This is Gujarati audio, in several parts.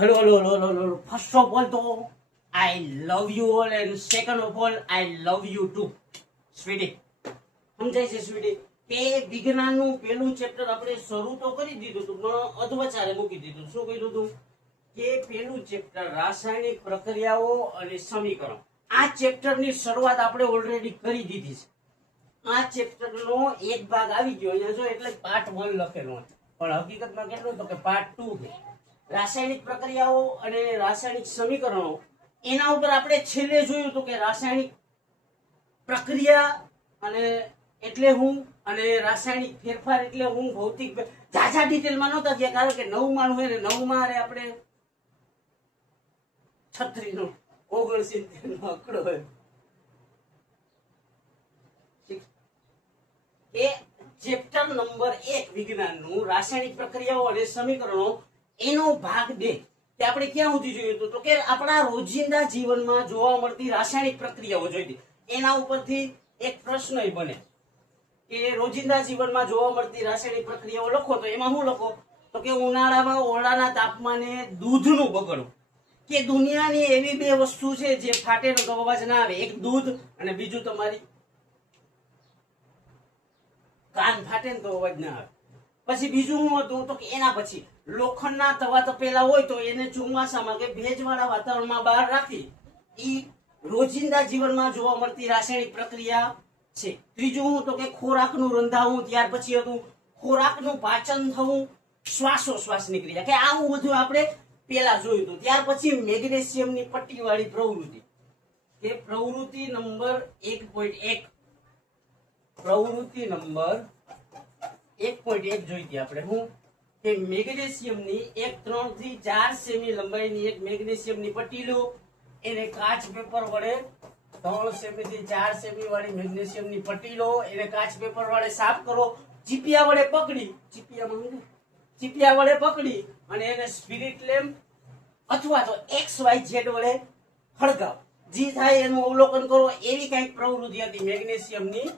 Hello, hello, hello, hello, hello. First of all, though, I love you all, and second of all, I love you too, sweetie. સમજાય છે સ્વીટી કે વિજ્ઞાનનું પહેલું ચેપ્ટર આપણે શરૂ તો કરી દીધું હતું પણ અધવચારે મૂકી દીધું. શું કહ્યું હતું કે પહેલું ચેપ્ટર રાસાયણિક પ્રક્રિયાઓ અને સમીકરણ. આ ચેપ્ટરની શરૂઆત આપણે ઓલરેડી કરી દીધી છે. આ ચેપ્ટરનો એક ભાગ આવી ગયો અહીંયા જો, એટલે પાર્ટ 1 લખેલો હોય, પણ હકીકતમાં કેટલું તો કે પાર્ટ 2 છે. રાસાયણિક પ્રક્રિયાઓ અને રાસાયણિક સમીકરણો, એના ઉપર આપણે છેલ્લે જોયું હતું કે રાસાયણિક પ્રક્રિયા અને એટલે હું અને રાસાયણિક ફેરફાર એટલે હું, ભૌતિક ઝાઝા ડિટેલમાં નહોતા ગયા કારણ કે 9માં હોય ને 9માં આપણે 36 નો 69 નો આંકડો હોય એ ચેપ્ટર નંબર 1 વિજ્ઞાનનું રાસાયણિક પ્રક્રિયાઓ અને સમીકરણો એનો ભાગ 2 તે આપણે ક્યાં સુધી જોયું હતું તો કે આપણા રોજિંદા જીવનમાં જોવા મળતી રાસાયણિક પ્રક્રિયાઓ જોઈ હતી. એના ઉપરથી એક પ્રશ્ન બને કે રોજિંદા જીવનમાં જોવા મળતી રાસાયણિક પ્રક્રિયાઓ લખો તો એમાં શું લખો તો કે ઉનાળામાં ઓરડાના તાપમાને દૂધનું બગડવું. કે દુનિયાની એવી બે વસ્તુ છે જે ફાટે તો અવાજ ના આવે, એક દૂધ અને બીજું તમારી કાન ફાટે તો અવાજ ના આવે. પછી બીજું શું હતું તો કે એના પછી લોખંડના તવા તપેલા હોય તો એને ચોમાસામાં કે ભેજવાળા વાતાવરણમાં બહાર રાખી ઈ રોજિંદા જીવનમાં જોવા મળતી રાસાયણિક પ્રક્રિયા છે. ત્રીજું હું તો કે ખોરાકનું રંધાવું, ત્યાર પછી હતું ખોરાકનું પાચન થવું, શ્વાસોશ્વાસની ક્રિયા, કે આવું બધું આપણે પેલા જોયું હતું. ત્યાર પછી મેગ્નેશિયમની પટ્ટીવાળી પ્રવૃત્તિ, કે પ્રવૃત્તિ નંબર 1.1 પ્રવૃત્તિ નંબર 1.1 જોઈ હતી આપણે. હું કે મેગ્નેશિયમની 3 થી 4 સેમી લંબાઈની એક મેગ્નેશિયમની પટ્ટી લો, એને કાચ પેપર વડે 3 સેમી થી 4 સેમી વાળી મેગ્નેશિયમની પટ્ટી લો, એને કાચ પેપર વડે સાફ કરો, ચીપિયા વડે પકડી, ચીપિયા વડે પકડી અને એને સ્પિરિટ લેમ્પ અથવા તો XYZ વડે હળગાવ, જે થાય એનું અવલોકન કરો. એવી કઈક પ્રવૃત્તિ હતી મેગ્નેશિયમની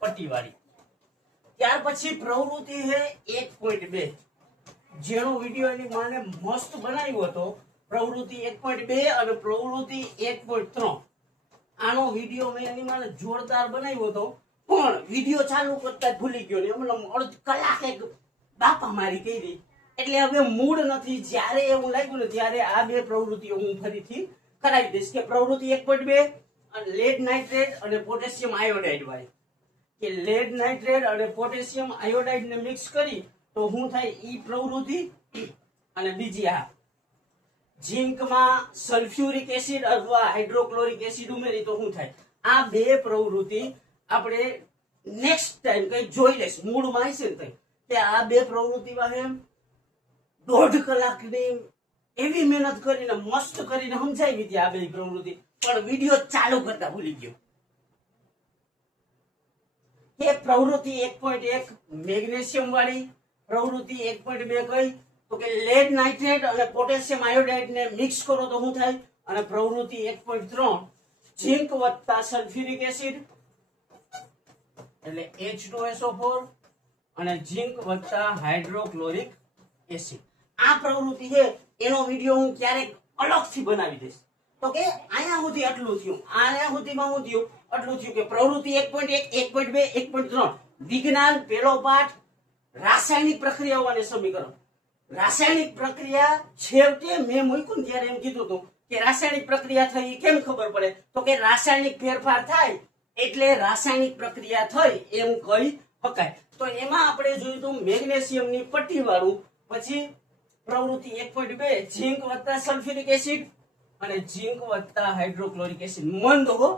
પટ્ટી વાળી. ત્યાર પછી પ્રવૃત્તિ છે 1.2 જેનો વિડીયો એની માને મસ્ત બનાવ્યો હતો. પ્રવૃત્તિ 1.2 અને પ્રવૃત્તિ 1.3 આનો વિડીયો મેં એની માને જોરદાર બનાવ્યો હતો, પણ વિડીયો ચાલુ કરતા જ ભૂલી ગયો ને હમણાં અડધ કલાક એક બાપા મારી કરી. એટલે હવે મૂડ નથી. જ્યારે એવું લાગ્યું ને ત્યારે આ બે પ્રવૃત્તિઓ હું ફરીથી કરાવી દઈશ. કે પ્રવૃત્તિ 1.2 લેડ નાઇટ્રેટ અને પોટેશિયમ આયોડાઇડ વાળી, કે લેડ નાઇટ્રેટ અને પોટેશિયમ આયોડાઇડ ને મિક્સ કરી તો શું થાય ઈ પ્રવૃત્તિ. અને બીજી આ ઝીંકમાં સલ્ફ્યુરિક એસિડ અથવા હાઇડ્રોક્લોરિક એસિડ ઉમેરી તો શું થાય. આ બે પ્રવૃત્તિ આપણે નેક્સ્ટ ટાઈમ કઈ જોઈ લઈશ, મૂળમાં આવશે ને તે આ બે પ્રવૃત્તિમાં એમ 1.5 કલાકની એવી મહેનત કરીને મસ્ત કરીને સમજાવી હતી આ બે પ્રવૃત્તિ, પણ વિડીયો ચાલુ કરતા ભૂલી ગયો. કે પ્રવૃત્તિ 1.1 મેગ્નેશિયમ વાળી, પ્રવૃત્તિ 1.2 કઈ તો કે લેડ નાઇટ્રેટ અને પોટેશિયમ આયોડાઇડ ને મિક્સ કરો તો શું થાય. અને પ્રવૃત્તિ 1.3 ઝીંક વત્તા સલ્ફ્યુરિક એસિડ એટલે H2SO4 અને ઝીંક વત્તા હાઇડ્રોક્લોરિક એસિડ. આ પ્રવૃત્તિ છે એનો વિડીયો હું ક્યારેક અલગથી બનાવી દઈશ. તો કે અહીંયા સુધી આટલું થયું, આયા સુધીમાં શું થયું આટલું થયું કે પ્રવૃત્તિ 1.1 1.2 1.3 વિજ્ઞાન પહેલો પાઠ રાસાયણિક પ્રક્રિયાઓ અને સમીકરણ. રાસાયણિક પ્રક્રિયા છેવટે મેં મૂક્યું ત્યારે એમ કીધું હતું કે રાસાયણિક પ્રક્રિયા થઈ કેમ ખબર પડે તો કે રાસાયણિક ફેરફાર થાય એટલે રાસાયણિક પ્રક્રિયા થઈ એમ કહી શકાય. તો એમાં આપણે જોયું હતું મેગ્નેશિયમની પટ્ટી વાળું. પછી પ્રવૃત્તિ 1.2 ઝીંક વત્તા સલ્ફ્યુરિક એસિડ અને ઝીંક વત્તા હાઇડ્રોક્લોરિક એસિડ. મંદ હો,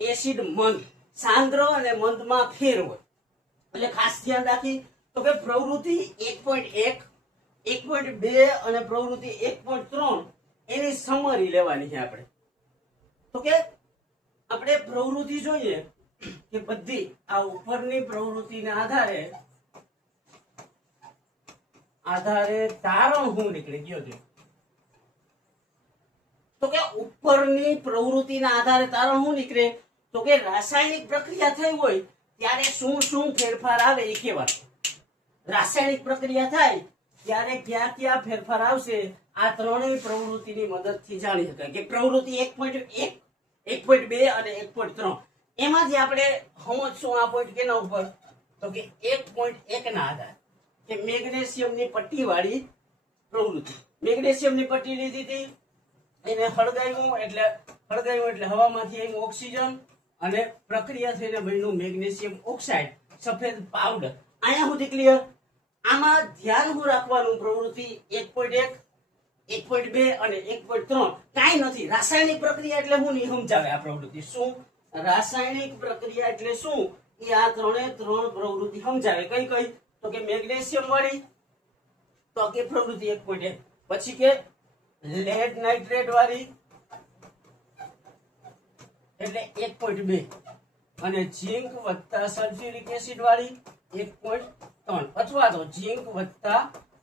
એસિડ મંદ, સાંદ્ર અને મંદમાં ફેર હોય એટલે ખાસ ધ્યાન રાખી. તો કે પ્રવૃત્તિ 1.1 1.2 અને પ્રવૃત્તિ 1.3 એની સમરી લેવાની છે આપણે. તો કે આપણે પ્રવૃત્તિ જોઈએ કે બધી આ ઉપરની પ્રવૃત્તિના આધારે તારણ હું નીકળી ગયો છે. તો કે ઉપરની પ્રવૃત્તિના આધારે તારણ શું નીકળે તો કે રાસાયણિક પ્રક્રિયા થઈ હોય ત્યારે શું શું ફેરફાર આવે એ કહેવાનું. રાસાયણિક પ્રક્રિયા થાય ત્યારે ક્યાં ક્યાં ફેરફાર આવશે આ ત્રણેય પ્રવૃત્તિની મદદથી જાણી શકાય કે પ્રવૃત્તિ 1.1, 1.2 અને 1.3 એમાંથી આપણે સમજશું આ પોઈન્ટ કેના ઉપર તો કે 1.1 ના આધારે કે મેગ્નેશિયમની પટ્ટીવાળી પ્રવૃત્તિ. મેગ્નેશિયમની પટ્ટી લીધી હતી, એને હળગાવ્યું એટલે હવામાંથી આવ્યું ઓક્સિજન અને પ્રક્રિયા થઈને બન્યું મેગ્નેશિયમ ઓક્સાઇડ, સફેદ પાવડર. અહીંયા સુધી ક્લિયર. આમાં ધ્યાન હું રાખવાનું પ્રવૃત્તિ 1.1, 1.2 અને 1.3 કાંઈ નથી. રાસાયણિક પ્રક્રિયા એટલે હું નહીં સમજાવે આ પ્રવૃત્તિ. શું રાસાયણિક પ્રક્રિયા એટલે શું એ આ ત્રણે ત્રણ પ્રવૃત્તિ સમજાવે. કઈ કઈ તો કે મેગ્નેશિયમ વાળી તો કે પ્રવૃત્તિ 1.1, પછી કે લેડ નાઇટ્રેટ વાળી એટલે 1.2 અને ઝીંક વત્તા સલ્ફ્યુરિક એસિડ વાળી 1.3 અથવા તો ઝીંક વત્તા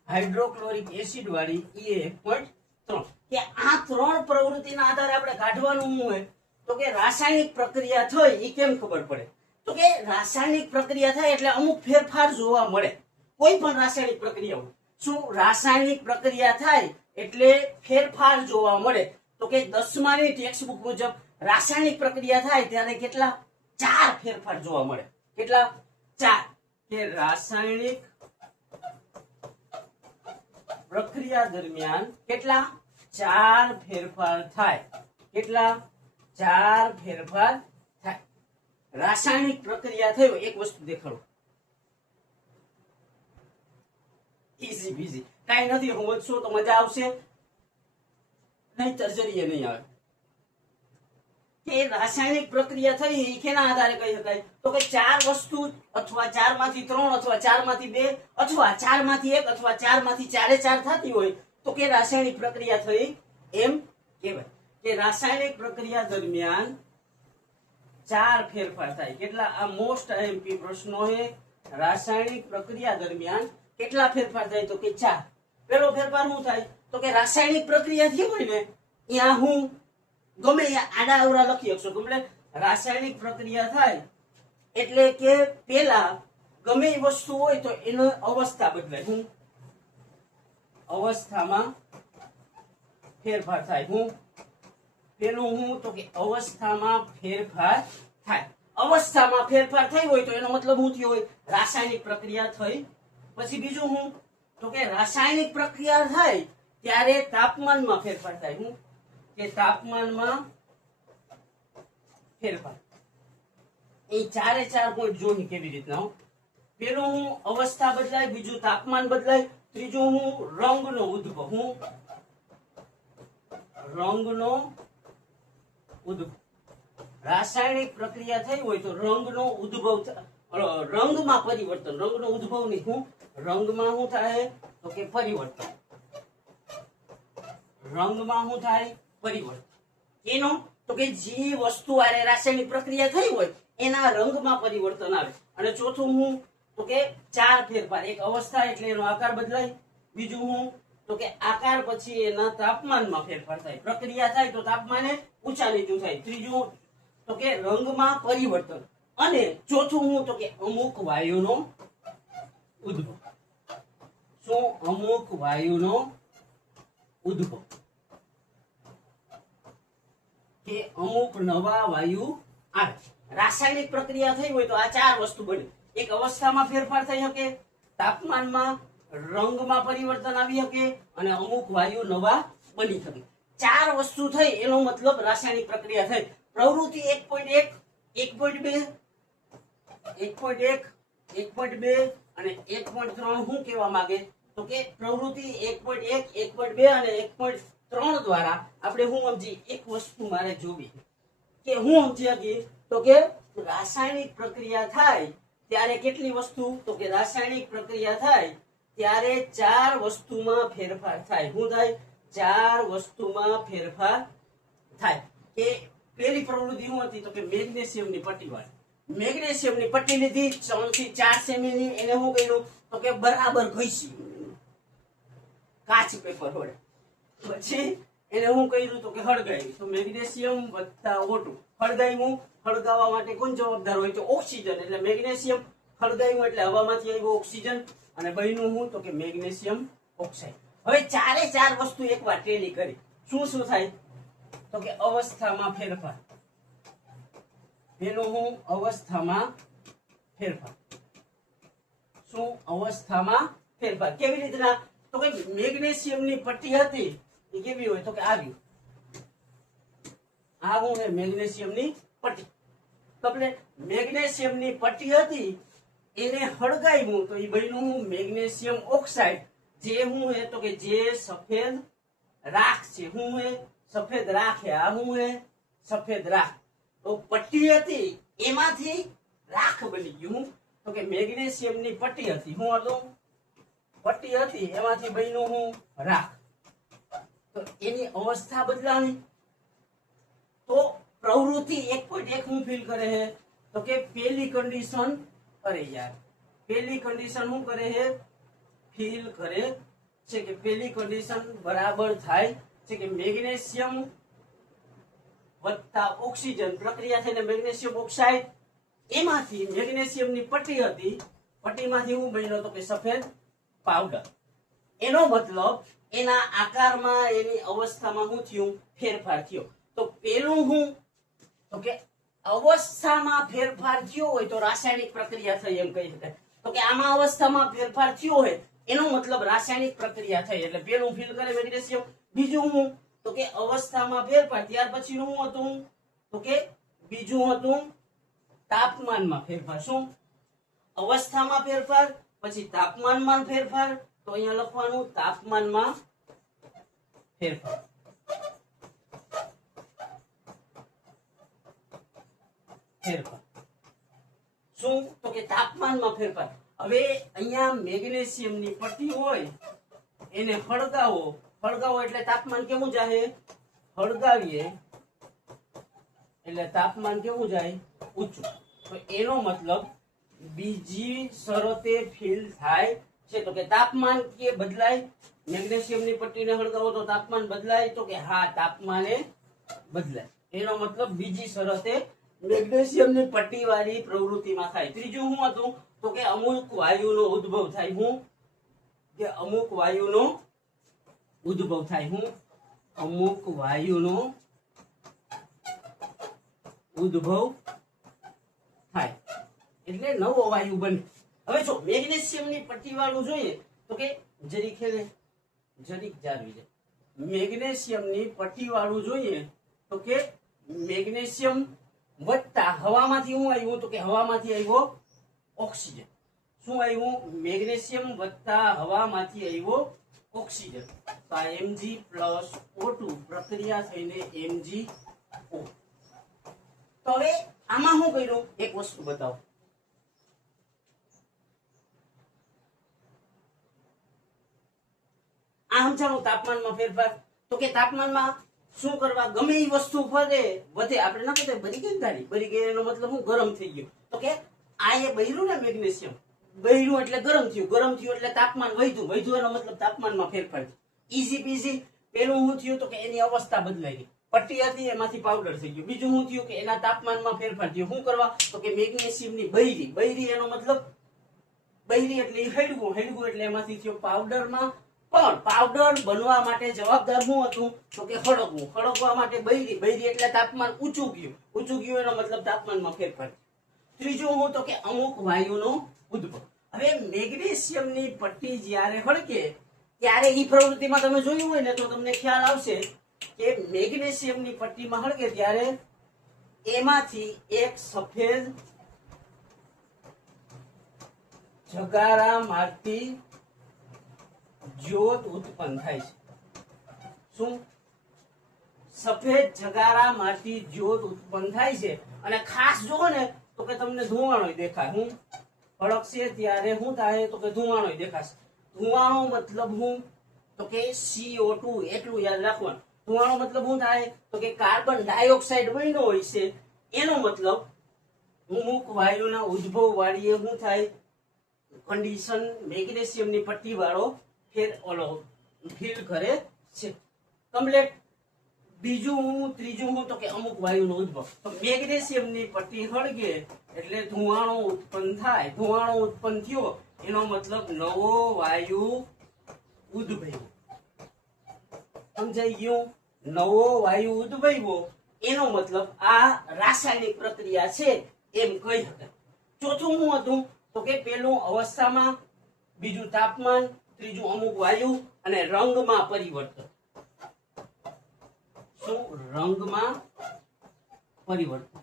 હાઇડ્રોક્લોરિક એસિડ વાળી એ 1.3. કે આ ત્રણ પ્રવૃત્તિના આધારે આપણે કાઢવાનું શું હોય તો કે રાસાયણિક પ્રક્રિયા થઈ એ કેમ ખબર પડે તો કે રાસાયણિક પ્રક્રિયા થાય એટલે અમુક ફેરફાર જોવા મળે. કોઈ પણ રાસાયણિક પ્રક્રિયા હોય, શું રાસાયણિક પ્રક્રિયા થાય એટલે ફેરફાર જોવા મળે તો કે 10માની ટેક્સ્ટ બુક મુજબ રાસાયણિક પ્રક્રિયા થાય ત્યારે કેટલા 4 ફેરફાર જોવા મળે. કેટલા 4 કે રાસાયણિક પ્રક્રિયા દરમિયાન કેટલા 4 ફેરફાર થાય. કેટલા 4 ફેરફાર થાય. રાસાયણિક પ્રક્રિયા થયો એક વસ્તુ દેખાડો, ઈઝી બીઝી, કાઈ નથી. સમજશો તો મજા આવશે, નહીં તરજરીએ નહીં આવે. કે રાસાયણિક પ્રક્રિયા થઈ એ કેના આધારે કહી શકાય તો કે 4 વસ્તુ અથવા 4માંથી 3 અથવા 4માંથી 2 અથવા 4માંથી 1 અથવા 4માંથી 4 થતી હોય તો કે રાસાયણિક પ્રક્રિયા થઈ એમ કહેવાય. કે રાસાયણિક પ્રક્રિયા દરમિયાન 4 ફેરફાર થાય. કેટલા? આ મોસ્ટ આઈએમપી પ્રશ્નો છે. રાસાયણિક પ્રક્રિયા દરમિયાન કેટલા ફેરફાર થાય તો કે 4. પેલો ફેરફાર શું થાય તો કે રાસાયણિક પ્રક્રિયા થઈ હોય ને ત્યાં હું ગમે આડા અવરા લખી શકશો. ગમે રાસાયણિક પ્રક્રિયા થાય એટલે કે પેલા ગમે એ વસ્તુ હોય તો એનો અવસ્થા બદલાય. હું અવસ્થામાં ફેરફાર થાય. હું પેલું હું તો કે અવસ્થામાં ફેરફાર થાય. અવસ્થામાં ફેરફાર થઈ હોય તો એનો મતલબ શું થયો હોય રાસાયણિક પ્રક્રિયા થઈ. પછી બીજું હું તો કે રાસાયણિક પ્રક્રિયા થાય ત્યારે તાપમાનમાં ફેરફાર થાય. હું કે તાપમાનમાં ફેરફાર. એ 4 પોઈન્ટ જોઈ કેવી રીતના. પેલું હું અવસ્થા બદલાય, બીજું તાપમાન બદલાય, ત્રીજું હું રંગનો ઉદ્ભવ. હું રંગનો ઉદ્ભવ. રાસાયણિક પ્રક્રિયા થઈ હોય તો રંગનો ઉદ્ભવ, રંગમાં પરિવર્તન. રંગનો ઉદ્ભવ નહીં, હું રંગમાં શું થાય તો કે પરિવર્તન. રંગમાં શું થાય પરિવર્તન. એનો તો કે જે વસ્તુ આરે રાસાયણિક પ્રક્રિયા થઈ હોય એના રંગમાં પરિવર્તન આવે. અને ચોથું હું તો કે 4 ફેરફાર. એક અવસ્થા એટલે એનો આકાર બદલાય, બીજું હું તો કે આકાર પછી એના તાપમાનમાં ફેરફાર થાય. પ્રક્રિયા થાય તો તાપમાને ઊંચા નીચું થાય. ત્રીજું તો કે રંગમાં પરિવર્તન અને ચોથું હું તો કે અમુક વાયુનો ઉદ્ભવ. શું? અમુક વાયુનો ઉદ્ભવ કે અમુક નવા વાયુ આવે. રાસાયણિક પ્રક્રિયા થઈ હોય તો આ 4 વસ્તુ બને. એક અવસ્થામાં ફેરફાર થઈ શકે, તાપમાનમાં, રંગમાં પરિવર્તન આવી શકે અને અમુક વાયુ નવા બની શકે. 4 વસ્તુ થઈ એનો મતલબ રાસાયણિક પ્રક્રિયા થઈ. પ્રવૃત્તિ 1.1, 1.2, 1.1, 1.2 અને 1.3 શું કહેવા માંગે તો કે પ્રવૃત્તિ 1.1, 1.2 અને 1.3 દ્વારા આપણે શું સમજી એક વસ્તુ મારે જોવી કે હું સમજી તો કે રાસાયણિક પ્રક્રિયા થાય ત્યારે કેટલી વસ્તુ તો કે રાસાયણિક પ્રક્રિયા થાય ત્યારે 4 વસ્તુમાં ફેરફાર થાય. શું થાય? 4 વસ્તુમાં ફેરફાર થાય. કે પેલી પ્રવૃત્તિ શું હતી તો કે મેગ્નેશિયમની પટ્ટી વાળી. મેગ્નેશિયમની પટ્ટી લીધી 3 થી 4 સેમીની. એને શું કર્યું તો કે બરાબર ઘસી કાચ પેપર વડે. પછી એને શું કર્યું તો કે હળગાવી. તો મેગ્નેશિયમ વત્તા O2 હળગાવ્યું. હળગાવવા માટે કોણ જવાબદાર હોય તો ઓક્સિજન. એટલે મેગ્નેશિયમ હળગાવ્યું એટલે હવામાંથી આવ્યું ઓક્સિજન અને બન્યું હું તો કે મેગ્નેશિયમ ઓક્સાઇડ. હવે ચારે ચાર વસ્તુ એકવાર ટેલી કરી. શું શું થાય? તો કે અવસ્થામાં ફેરફાર. પેલું હું અવસ્થામાં ફેરફાર. શું? અવસ્થામાં ફેરફાર. કેવી રીતના? તો કે મેગ્નેશિયમની પટ્ટી હતી એ કેવી હોય? તો કે આવી. આ હું હે મેગ્નેશિયમની પટ્ટી. કમ્પ્લીટ. મેગ્નેશિયમની પટ્ટી હતી એને હળગાવ્યું તો એ બન્યું હું મેગ્નેશિયમ ઓક્સાઇડ. જે હું હે તો કે જે સફેદ રાખ છે. હું હે સફેદ રાખ હે. આ હું હે સફેદ રાખ. તો પટ્ટી હતી એમાંથી રાખ બની ગયું. તો કે મેગ્નેશિયમની પટ્ટી હતી. હું હતું? પટ્ટી હતી એમાંથી બન્યું હું રાખ. તો એની અવસ્થા બદલાણી. તો પ્રવૃત્તિ 1.1 હું ફીલ કરે છે તો કે પેલી કન્ડિશન. અરે યાર, પેલી કન્ડિશન શું કરે છે? ફીલ કરે છે કે પેલી કન્ડિશન બરાબર થાય છે કે મેગ્નેશિયમ વત્તા ઓક્સિજન પ્રક્રિયા થઈને મેગ્નેશિયમ ઓક્સાઇડ. એમાંથી મેગ્નેશિયમની પટ્ટી હતી. પટ્ટીમાંથી હું બન્યો તો કે સફેદ પાવડર. એનો મતલબ એના આકારમાં એની અવસ્થામાં શું થયું? ફેરફાર થયો. તો પેલું હું તો કે અવસ્થામાં ફેરફાર થયો હોય તો રાસાયણિક પ્રક્રિયા થઈ એમ કહી શકાય. તો કે આમાં અવસ્થામાં ફેરફાર થયો હોય એનો મતલબ રાસાયણિક પ્રક્રિયા થઈ. એટલે પેલું ફીલ કરે મેગ્નેશિયમ. બીજું હું તો કે અવસ્થામાં ફેરફાર. ત્યાર પછી શું હતું? તો કે બીજું હતું તાપમાનમાં ફેરફાર. શું? અવસ્થામાં ફેરફાર પછી તાપમાનમાં ફેરફાર. તો અહીંયા લખવાનું તાપમાનમાં ફેરફાર. ફેરફાર શું? તો કે તાપમાનમાં ફેરફાર. હવે અહીંયા મેગ્નેશિયમની પટ્ટી હોય એને હળગાવો. હળગાવો એટલે તાપમાન કેવું જાય? હળગાવીએ એટલે તાપમાન કેવું જાય? ઊંચું. તો એનો મતલબ બીજી શરતે ફીલ થાય છે. તો કે તાપમાન કે બદલાય? મેગ્નેશિયમની પટ્ટીને હળગાવો તો તાપમાન બદલાય? તો કે હા, તાપમાને બદલાય. એનો મતલબ બીજી શરતે મેગ્નેશિયમની પટ્ટી વાળી પ્રવૃત્તિમાં થાય. ત્રીજું શું હતું? તો કે અમુક વાયુનો ઉદ્ભવ થાય. હું કે અમુક વાયુનો ઉદ્ભવ થાય. હું અમુક વાયુનો ઉદ્ભવ થાય એટલે નવો વાયુ બને. હવે જો મેગ્નેશિયમની પટ્ટી વાળું જોઈએ તો કે જરીક જાળવી જાય. મેગ્નેશિયમની પટ્ટી વાળું જોઈએ તો કે મેગ્નેશિયમ વત્તા હવામાંથી હું આવ્યું? તો કે હવામાંથી આવ્યો ઓક્સિજન. શું આવ્યું? મેગ્નેશિયમ વત્તા હવામાંથી આવ્યો ઓક્સિજન. તો આ Mg+O2 પ્રક્રિયા થઈને MgO. તો હવે આમાં શું કર્યું? એક વસ્તુ બતાવો. આ સમજાવું તાપમાનમાં ફેરફાર. તો કે તાપમાનમાં શું કરવા? ગમે એ વસ્તુ વધે. આપણે ના કહેતા બરી ગઈ ગાડી. બરી ગઈ એનો મતલબ હું? ગરમ થઈ ગયું. તો કે આ એ બળ્યું ને મેગ્નેશિયમ. બળ્યું એટલે ગરમ થયું. ગરમ થયું એટલે તાપમાન વધ્યું. વધ્યું એનો મતલબ તાપમાનમાં ફેરફાર. ઈઝી પીઝી. પેલું શું થયું? તો કે એની અવસ્થા બદલાઈ ગઈ. પટ્ટી હતી એમાંથી પાવડર થઈ ગયું. બીજું શું થયું? કે એના તાપમાનમાં ફેરફાર થયો. શું કરવા? તો કે મેગ્નેશિયમની બૈરી. બૈરી એનો મતલબ બૈરી એટલે હળવું. હળવું એટલે એમાંથી થયો પાવડરમાં. પણ પાવડર બનવા માટે જવાબદાર શું હતું? તો કે હળગવું. હળગવા માટે બૈરી. બૈરી એટલે તાપમાન ઊંચું ગયું. ઊંચું ગયું એનો મતલબ તાપમાનમાં ફેરફાર. ત્રીજું હું તો કે અમુક વાયુનો ઉદ્ભવ. હવે મેગ્નેશિયમની પટ્ટી જ્યારે હળગે ત્યારે એ પ્રવૃત્તિમાં તમે જોયું હોય ને તો તમને ખ્યાલ આવશે કે મેગ્નેશિયમની પટ્ટીમાં હળગે ત્યારે એમાંથી એક સફેદ જગારા મારતી જ્યોત ઉત્પન્ન થાય છે. શું? સફેદ જગારા મારતી જ્યોત ઉત્પન્ન થાય છે. અને ખાસ જુઓ ને તો કે તમને ધુવાણો દેખાય. હું હળગશે ત્યારે શું થાય? તો કે ધુવાણો દેખાશે. ધુવાણો મતલબ હું? તો કે CO2. એટલું યાદ રાખવાનું. ધુવાણો મતલબ શું થાય? તો કે કાર્બન ડાયોક્સાઇડ બન્યો હોય છે. એનો મતલબ અમુક વાયુના ઉદ્ભવ વાળી શું થાય? કન્ડિશન મેગ્નેશિયમની પટ્ટી વાળો ફીલ કરે છે. કમ્પ્લીટ. બીજું હું ત્રીજું હું તો કે અમુક વાયુનો ઉદ્ભવ. તો મેગ્નેશિયમની પટ્ટી હળગે એટલે ધુવાણો ઉત્પન્ન થાય. ધુવાણો ઉત્પન્ન થયો એનો મતલબ નવો વાયુ ઉદ્ભવ્યો. સમજાઈ ગયું? નવો વાયુ ઉદ્ભવ્યો એનો મતલબ આ રાસાયણિક પ્રક્રિયા છે એમ કહી શકાય. ચોથું શું હતું? તો કે પેલું અવસ્થામાં, બીજું તાપમાન, ત્રીજું અમુક વાયુ અને રંગમાં પરિવર્તન. શું? રંગમાં પરિવર્તન.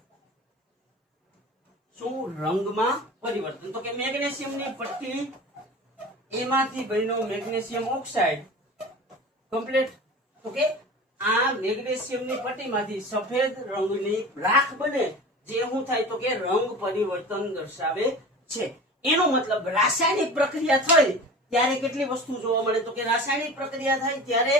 શું? રંગમાં પરિવર્તન. તો કે મેગ્નેશિયમની પટ્ટી એમાંથી બન્યો મેગ્નેશિયમ ઓક્સાઇડ કમ્પ્લીટ. તો કે આ મેગ્નેશિયમની પટ્ટીમાંથી સફેદ રંગની રાખ બને, જે શું થાય? તો કે રંગ પરિવર્તન દર્શાવે છે. એનો મતલબ રાસાયણિક પ્રક્રિયા થઈ ત્યારે કેટલી વસ્તુ જોવા મળે? તો કે રાસાયણિક પ્રક્રિયા થાય ત્યારે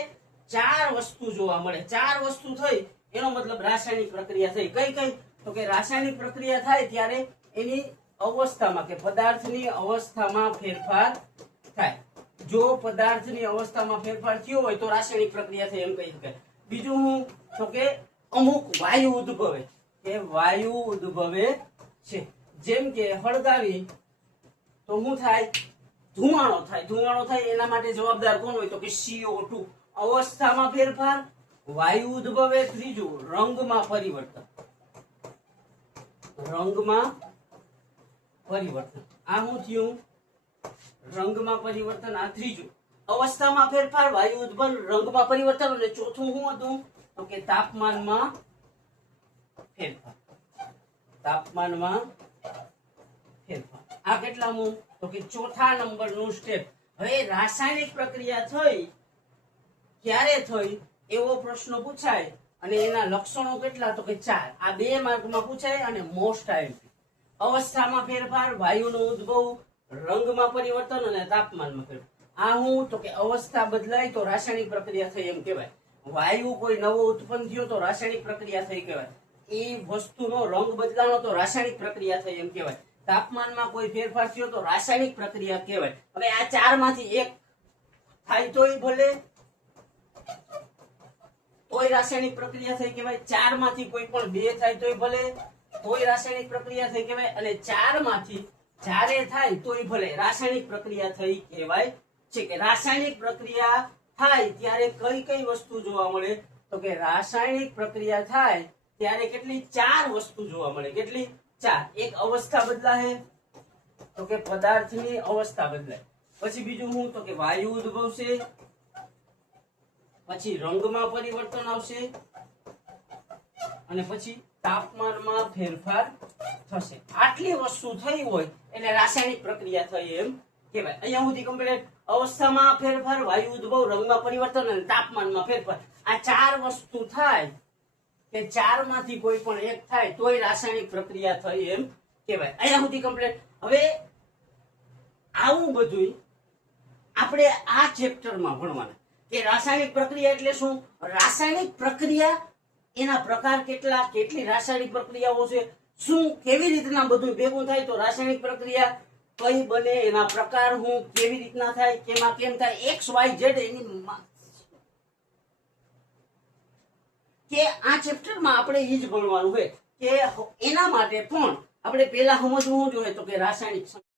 4 વસ્તુ જોવા મળે. 4 વસ્તુ થઈ એનો મતલબ રાસાયણિક પ્રક્રિયા થઈ. કઈ કઈ? તો કે રાસાયણિક પ્રક્રિયા થાય ત્યારે એની અવસ્થામાં કે પદાર્થની અવસ્થામાં ફેરફાર થાય. જો પદાર્થની અવસ્થામાં ફેરફાર થયો હોય તો રાસાયણિક પ્રક્રિયા થઈ એમ કહી શકાય. બીજું હું? તો કે અમુક વાયુ ઉદ્ભવે, કે વાયુ ઉદ્ભવે છે. જેમ કે હળગાવી તો શું થાય? ધુમાડો થાય. ધુમાડો થાય એના માટે જવાબદાર કોણ હોય? તો કે CO2. અવસ્થામાં ફેરફાર, વાયુ ઉદ્ભવે. ત્રીજું રંગમાં પરિવર્તન. રંગમાં પરિવર્તન. આ શું થયું? રંગમાં પરિવર્તન. આ ત્રીજું. અવસ્થામાં ફેરફાર, વાયુ ઉદ્ભવ, રંગમાં પરિવર્તન. અને ચોથું શું હતું? તો કે તાપમાનમાં ફેરફાર. તાપમાનમાં ફેરફાર. આ કેટલામું? તો કે ચોથા નંબરનું સ્ટેપ. હવે રાસાયણિક પ્રક્રિયા થઈ ક્યારે થઈ એવો પ્રશ્ન પૂછાય અને એના લક્ષણો કેટલા? તો કે 4. આ 2 માર્કમાં પૂછાય અને મોસ્ટ આઈએમપી. અવસ્થામાં ફેરફાર, વાયુનો ઉદ્ભવ, રંગમાં પરિવર્તન અને તાપમાનમાં ફેરફાર. આ હું? તો કે અવસ્થા બદલાય તો રાસાયણિક પ્રક્રિયા થઈ એમ કહેવાય. વાયુ કોઈ નવો ઉત્પન્ન થયો તો રાસાયણિક પ્રક્રિયા થઈ કહેવાય. એ વસ્તુનો રંગ બદલાનો તો રાસાયણિક પ્રક્રિયા થઈ એમ કહેવાય. તાપમાનમાં કોઈ ફેરફાર થયો તો રાસાયણિક પ્રક્રિયા કહેવાય. હવે આ 4 માંથી એક થાય તોય ભલે, તોય રાસાયણિક પ્રક્રિયા થઈ કહેવાય. 4 માંથી કોઈ પણ 2 થાય તોય ભલે, તોય રાસાયણિક પ્રક્રિયા થઈ કહેવાય. અને 4 માંથી જ્યારે થાય તોય ભલે, રાસાયણિક પ્રક્રિયા થઈ કહેવાય છે. કે રાસાયણિક પ્રક્રિયા થાય ત્યારે કઈ કઈ વસ્તુ જોવા મળે? તો કે રાસાયણિક પ્રક્રિયા થાય ત્યારે કેટલી? 4 વસ્તુ જોવા મળે. કેટલી? 4. એક અવસ્થા બદલાય, તો કે પદાર્થની અવસ્થા બદલાય. પછી બીજું શું? તો કે વાયુ ઉદ્ભવશે. પછી રંગમાં પરિવર્તન આવશે અને પછી તાપમાનમાં ફેરફાર થશે. આટલી વસ્તુ થઈ હોય એટલે રાસાયણિક પ્રક્રિયા થઈ એમ કહેવાય. અહીંયા સુધી કમ્પ્લીટ. અવસ્થામાં ફેરફાર, વાયુ ઉદ્ભવ, રંગમાં પરિવર્તન અને તાપમાનમાં ફેરફાર. આ 4 વસ્તુ થાય કે 4 માંથી કોઈ પણ એક થાય તોય રાસાયણિક પ્રક્રિયા થઈ એમ કહેવાય. અહીંયા સુધી કમ્પ્લીટ. હવે આવું બધું આપણે આ ચેપ્ટરમાં ભણવાના કે રાસાયણિક પ્રક્રિયા એટલે શું, રાસાયણિક પ્રક્રિયા એના પ્રકાર કેટલા, કેટલી રાસાયણિક પ્રક્રિયાઓ છે, શું કેવી રીતના બધું ભેગું થાય તો રાસાયણિક પ્રક્રિયા કઈ બને, એના પ્રકાર શું, કેવી રીતના થાય, કેમાં કેમ થાય, XYZ એની કે આ ચેપ્ટરમાં આપણે એ જ ભણવાનું હોય કે એના માટે પણ આપણે પહેલા સમજવું જોઈએ તો કે રાસાયણિક